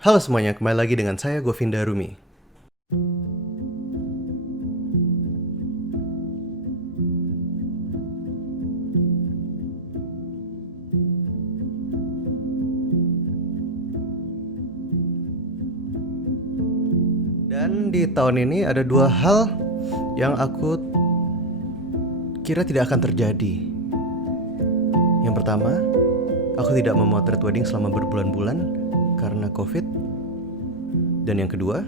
Halo semuanya, kembali lagi dengan saya Govinda Rumi. Dan di tahun ini ada dua hal yang aku kira tidak akan terjadi. Yang pertama, aku tidak memotret wedding selama berbulan-bulan karena COVID. Dan yang kedua,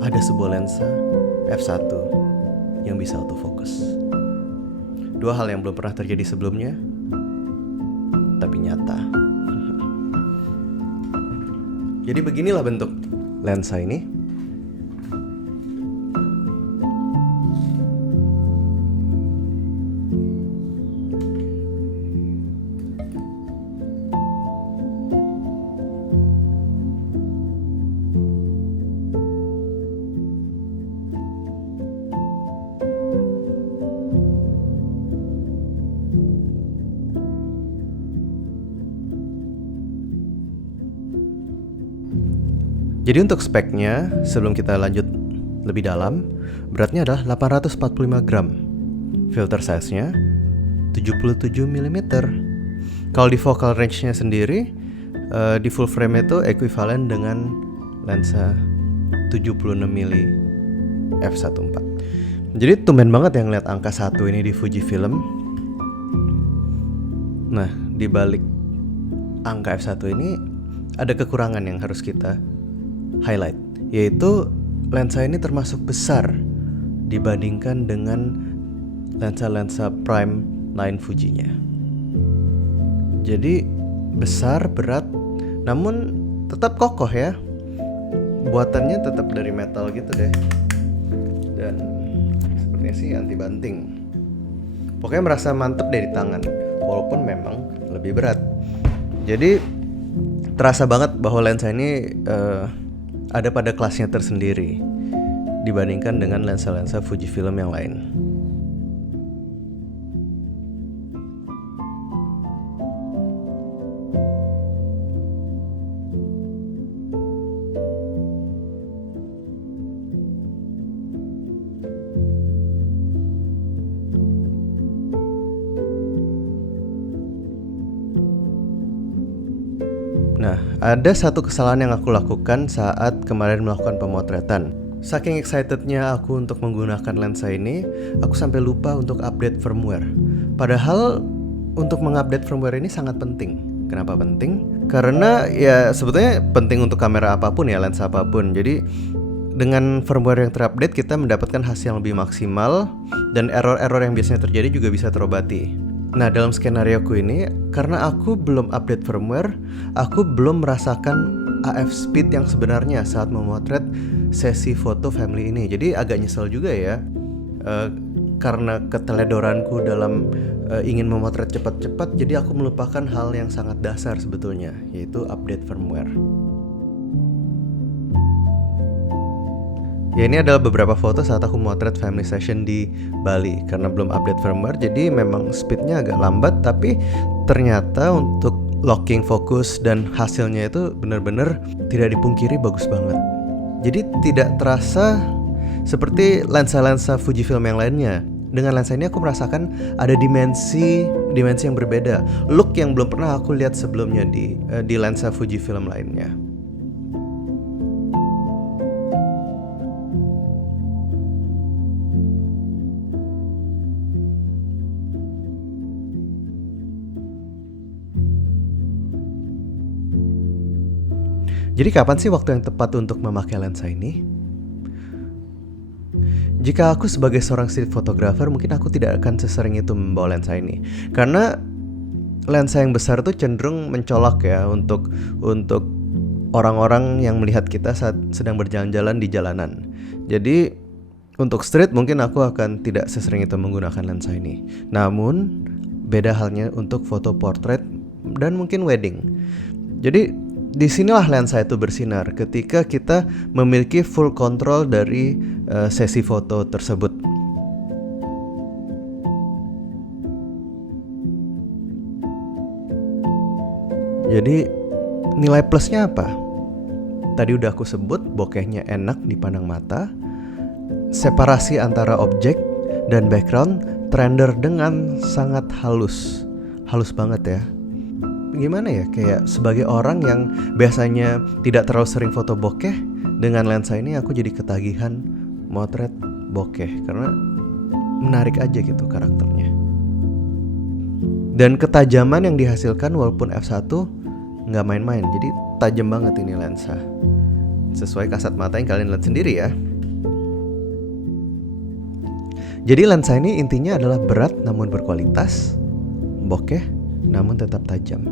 ada sebuah lensa f1 yang bisa autofocus. Dua hal yang belum pernah terjadi sebelumnya, tapi nyata. Jadi beginilah bentuk lensa ini. Jadi untuk speknya, sebelum kita lanjut lebih dalam, beratnya adalah 845 gram. Filter size-nya 77 mm. Kalau di focal range-nya sendiri, di full frame itu ekuivalen dengan lensa 76 mm f1.4. Jadi tumben banget yang lihat angka 1 ini di Fujifilm. Nah, di balik angka f1 ini ada kekurangan yang harus kita highlight, yaitu lensa ini termasuk besar dibandingkan dengan lensa-lensa prime 9 Fuji-nya. Jadi besar, berat, namun tetap kokoh ya. Buatannya tetap dari metal gitu deh. Dan sepertinya sih anti banting. Pokoknya merasa mantep deh di tangan, walaupun memang lebih berat. Jadi terasa banget bahwa lensa ini ada pada kelasnya tersendiri dibandingkan dengan lensa-lensa Fujifilm yang lain. Nah, ada satu kesalahan yang aku lakukan saat kemarin melakukan pemotretan. Saking excitednya aku untuk menggunakan lensa ini, aku sampai lupa untuk update firmware. Padahal untuk mengupdate firmware ini sangat penting. Kenapa penting? Karena ya sebetulnya penting untuk kamera apapun ya, lensa apapun. Jadi dengan firmware yang terupdate kita mendapatkan hasil yang lebih maksimal dan error-error yang biasanya terjadi juga bisa terobati. Nah, dalam skenario ku ini, karena aku belum update firmware, aku belum merasakan AF speed yang sebenarnya saat memotret sesi foto family ini. Jadi agak nyesel juga ya, karena keteledoranku dalam ingin memotret cepat-cepat, jadi aku melupakan hal yang sangat dasar sebetulnya, yaitu update firmware. Ya, ini adalah beberapa foto saat aku motret family session di Bali. Karena belum update firmware, jadi memang speednya agak lambat. Tapi ternyata untuk locking fokus dan hasilnya itu benar-benar tidak dipungkiri bagus banget. Jadi tidak terasa seperti lensa-lensa Fujifilm yang lainnya. Dengan lensa ini aku merasakan ada dimensi yang berbeda, look yang belum pernah aku lihat sebelumnya di lensa Fujifilm lainnya. Jadi kapan sih waktu yang tepat untuk memakai lensa ini? Jika aku sebagai seorang street photographer, mungkin aku tidak akan sesering itu membawa lensa ini. Karena lensa yang besar itu cenderung mencolok ya untuk orang-orang yang melihat kita saat sedang berjalan-jalan di jalanan. Jadi untuk street mungkin aku akan tidak sesering itu menggunakan lensa ini. Namun beda halnya untuk foto portrait dan mungkin wedding. Jadi disinilah lensa itu bersinar ketika kita memiliki full control dari sesi foto tersebut. Jadi nilai plusnya apa? Tadi udah aku sebut, bokehnya enak dipandang mata. Separasi antara objek dan background terrender dengan sangat halus. Halus banget ya. Gimana ya, kayak sebagai orang yang biasanya tidak terlalu sering foto bokeh, dengan lensa ini aku jadi ketagihan motret bokeh karena menarik aja gitu karakternya. Dan ketajaman yang dihasilkan walaupun f1 nggak main-main, jadi tajam banget ini lensa. Sesuai kasat mata yang kalian lihat sendiri ya. Jadi lensa ini intinya adalah berat namun berkualitas, bokeh namun tetap tajam.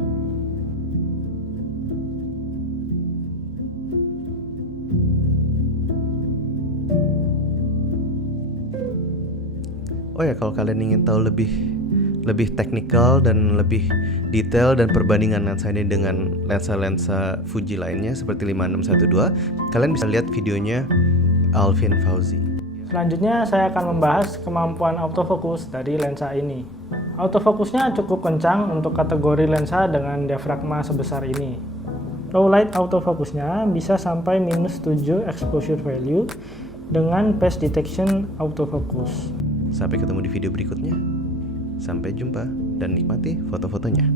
Oh ya, kalau kalian ingin tahu lebih teknikal dan lebih detail dan perbandingan lensa ini dengan lensa-lensa Fuji lainnya seperti 5612, kalian bisa lihat videonya Alvin Fauzi. Selanjutnya saya akan membahas kemampuan autofocus dari lensa ini. Autofocusnya cukup kencang untuk kategori lensa dengan diafragma sebesar ini. Low light autofocusnya bisa sampai -7 exposure value dengan phase detection autofocus. Sampai ketemu di video berikutnya. Sampai jumpa dan nikmati foto-fotonya.